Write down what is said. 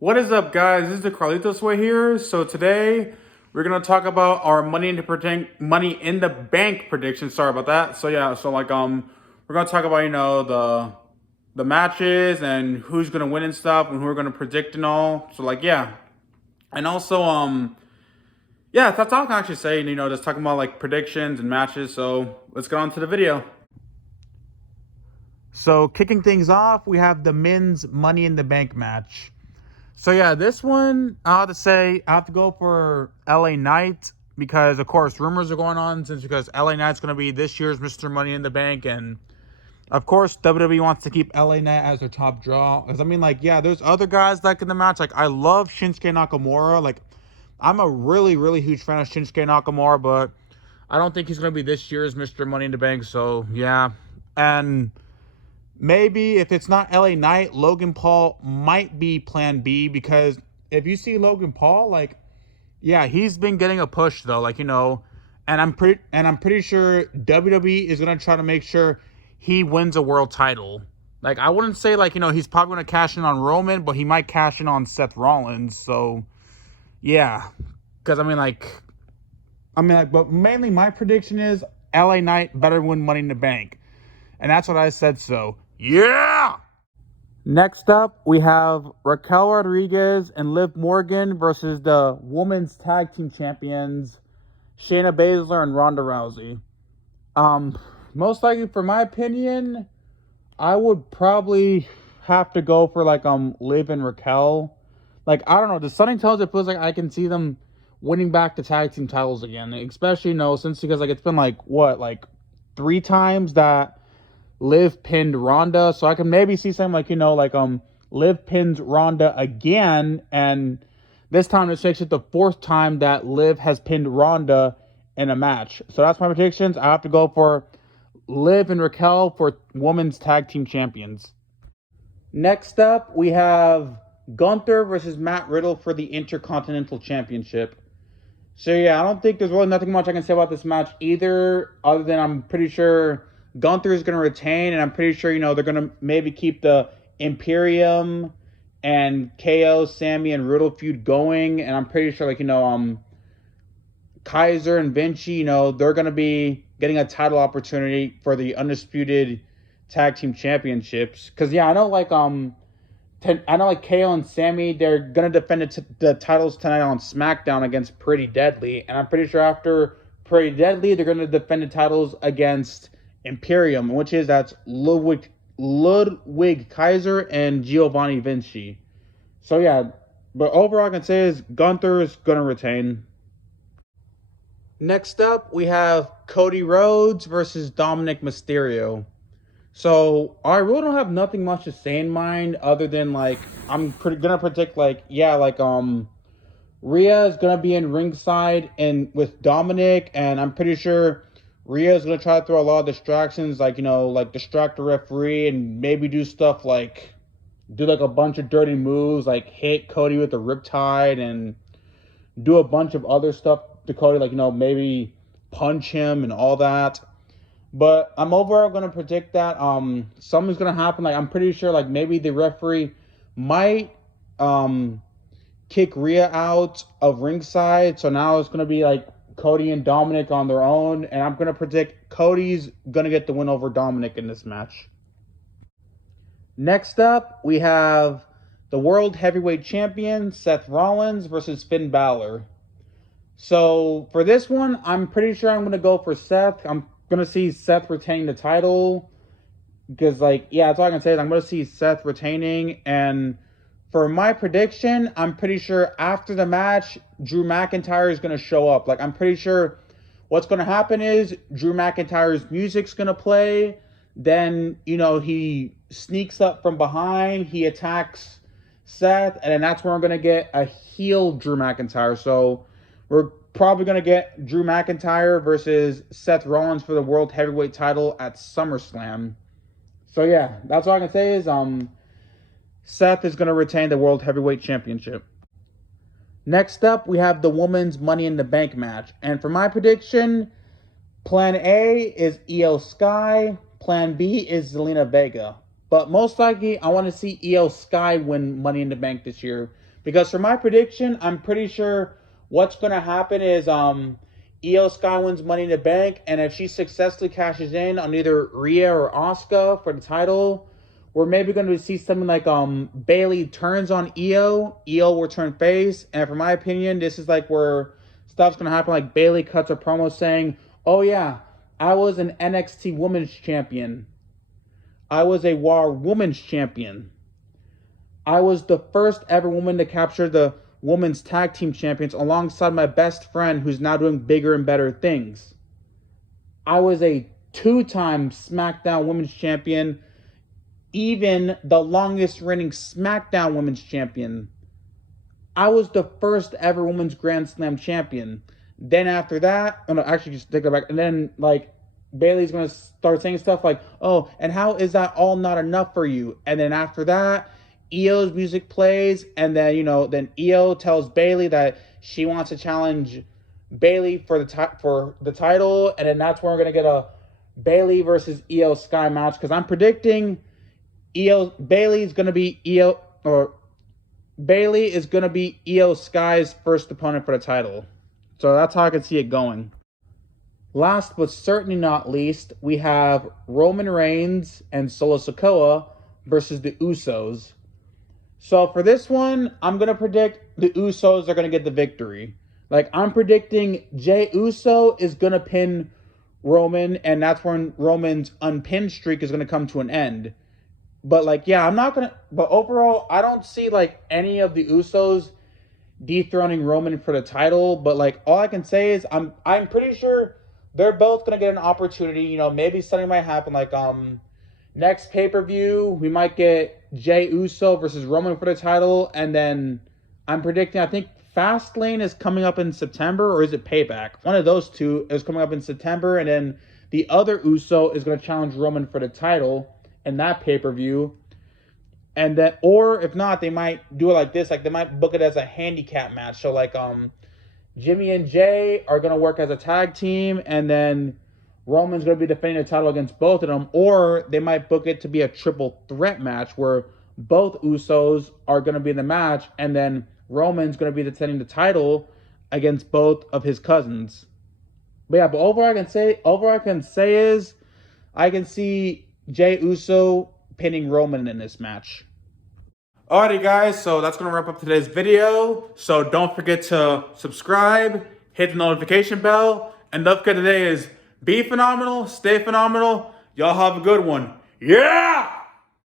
What is up, guys? This is the Carlitos way here. So today we're gonna talk about our money in the bank prediction. Sorry about that. We're gonna talk about the matches and who's gonna win and stuff and who we're gonna predict and all. And also that's all I can actually say. Just talking about like predictions and matches. So let's get on to the video. So kicking things off, we have the men's Money in the Bank match. So yeah, this one I have to say I have to go for LA Knight because of course rumors are going on because LA Knight's going to be this year's Mr. Money in the Bank, and of course WWE wants to keep LA Knight as their top draw. Because there's other guys like in the match. Like I love Shinsuke Nakamura. Like I'm a really huge fan of Shinsuke Nakamura, but I don't think he's going to be this year's Mr. Money in the Bank. So yeah, and maybe if it's not LA Knight, Logan Paul might be plan B, because if you see Logan Paul, he's been getting a push though, and I'm pretty sure WWE is gonna try to make sure he wins a world title. Like I wouldn't say he's probably gonna cash in on Roman, but he might cash in on Seth Rollins. So yeah, because but mainly my prediction is LA Knight better win Money in the Bank, and that's what I said. So yeah! Next up, we have Raquel Rodriguez and Liv Morgan versus the women's tag team champions, Shayna Baszler and Ronda Rousey. Most likely, for my opinion, I would probably have to go for Liv and Raquel. Like I don't know, the something tells it feels like I can see them winning back the tag team titles again, especially since because it's been 3 times that Liv pinned Ronda, so I can maybe see something Liv pins Ronda again, and this time it makes it the 4th time that Liv has pinned Ronda in a match. So that's my predictions. I have to go for Liv and Raquel for women's tag team champions. Next up, we have Gunther versus Matt Riddle for the Intercontinental Championship. So yeah, I don't think there's really nothing much I can say about this match either, other than I'm pretty sure Gunther is going to retain, and I'm pretty sure, they're going to maybe keep the Imperium and KO, Sammy, and Riddle feud going, and I'm pretty sure, Kaiser and Vinci, they're going to be getting a title opportunity for the Undisputed Tag Team Championships. Because, I know, KO and Sammy, they're going to defend the titles tonight on SmackDown against Pretty Deadly, and I'm pretty sure after Pretty Deadly, they're going to defend the titles against Imperium, that's Ludwig Kaiser and Giovanni Vinci. So yeah, but overall I can say is Gunther is going to retain. Next up, we have Cody Rhodes versus Dominic Mysterio. So I really don't have nothing much to say in mind other than I'm gonna predict Rhea is gonna be in ringside and with Dominic, and I'm pretty sure Rhea's going to try to throw a lot of distractions, distract the referee and maybe do stuff do a bunch of dirty moves, hit Cody with the riptide and do a bunch of other stuff to Cody, maybe punch him and all that. But I'm overall going to predict that something's going to happen. I'm pretty sure, maybe the referee might kick Rhea out of ringside. So now it's going to be Cody and Dominic on their own, and I'm going to predict Cody's going to get the win over Dominic in this match. Next up, we have the World Heavyweight Champion, Seth Rollins versus Finn Balor. So for this one, I'm pretty sure I'm going to go for Seth. I'm going to see Seth retaining the title because, that's all I can say is I'm going to see Seth retaining, and for my prediction, I'm pretty sure after the match, Drew McIntyre is going to show up. I'm pretty sure what's going to happen is Drew McIntyre's music's going to play. Then, he sneaks up from behind. He attacks Seth. And then that's where we're going to get a heel Drew McIntyre. So we're probably going to get Drew McIntyre versus Seth Rollins for the World Heavyweight title at SummerSlam. So yeah, that's all I can say is Seth is going to retain the World Heavyweight Championship. Next up, we have the women's Money in the Bank match. And for my prediction, Plan A is Io Sky. Plan B is Zelina Vega. But most likely, I want to see Io Sky win Money in the Bank this year. Because for my prediction, I'm pretty sure what's going to happen is Io Sky wins Money in the Bank, and if she successfully cashes in on either Rhea or Asuka for the title, we're maybe going to see something like Bailey turns on Io will turn face, and for my opinion, this is like where stuff's going to happen. Like Bailey cuts a promo saying, "Oh yeah, I was an NXT Women's Champion. I was a Raw Women's Champion. I was the first ever woman to capture the Women's Tag Team Champions alongside my best friend who's now doing bigger and better things. I was a 2-time SmackDown Women's Champion, even the longest reigning SmackDown Women's Champion. I was the first ever Women's Grand Slam Champion." Then after that, oh no, actually just take it back. And then like Bailey's going to start saying stuff like, "Oh, and how is that all not enough for you?" And then after that, Io's music plays, and then then Io tells Bailey that she wants to challenge Bailey for the title, and then that's where we're gonna get a Bailey versus Io Sky match. Because I'm predicting Bailey is gonna be Io Sky's first opponent for the title. So that's how I can see it going. Last but certainly not least, we have Roman Reigns and Solo Sikoa versus the Usos. So for this one, I'm going to predict the Usos are going to get the victory. Like, I'm predicting Jey Uso is going to pin Roman, and that's when Roman's unpinned streak is going to come to an end. But, like, yeah, I'm not going to... But overall, I don't see, like, any of the Usos dethroning Roman for the title. But, like, all I can say is I'm pretty sure they're both going to get an opportunity. Maybe something might happen, like, next pay-per-view, we might get Jey Uso versus Roman for the title, and then I'm predicting, I think Fastlane is coming up in September, or is it Payback? One of those two is coming up in September, and then the other Uso is going to challenge Roman for the title in that pay-per-view. And then, or if not, they might do it like this, like they might book it as a handicap match. So like Jimmy and Jay are going to work as a tag team, and then Roman's going to be defending the title against both of them, or they might book it to be a triple threat match where both Usos are going to be in the match, and then Roman's going to be defending the title against both of his cousins. But yeah, but overall I can say is I can see Jey Uso pinning Roman in this match. Alrighty guys, so that's going to wrap up today's video. So don't forget to subscribe, hit the notification bell, and don't forget today is be phenomenal, stay phenomenal. Y'all have a good one. Yeah!